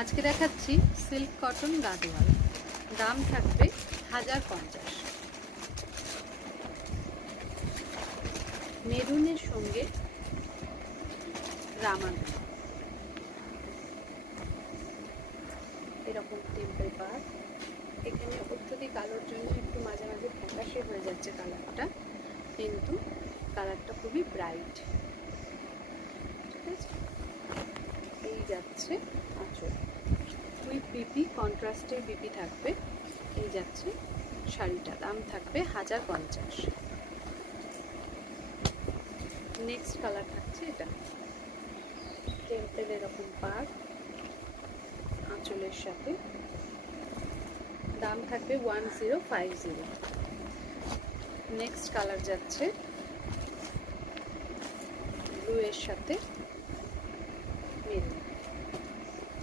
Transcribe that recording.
আজকে দেখাচ্ছি silk cotton Gadwal. দাম থাকবে 1050। মেরুনের সঙ্গে রামান, এরকম টেম্পল পার। এখানে অত্যধিক আলোর জন্য একটু মাঝে মাঝে ফ্যাকাশে হয়ে যাচ্ছে কালারটা, কিন্তু কালারটা খুবই ব্রাইট। ঠিক আছে, এই যাচ্ছে আঁচল উইথ বিপি, কন্ট্রাস্টের বিপি থাকবে। এই যাচ্ছে শাড়িটা, দাম থাকবে 1050। নেক্সট কালার থাকছে এটা, টেম্পেল এরকম পার আঁচলের সাথে, দাম থাকবে 1050। নেক্সট কালার যাচ্ছে ব্লু এর সাথে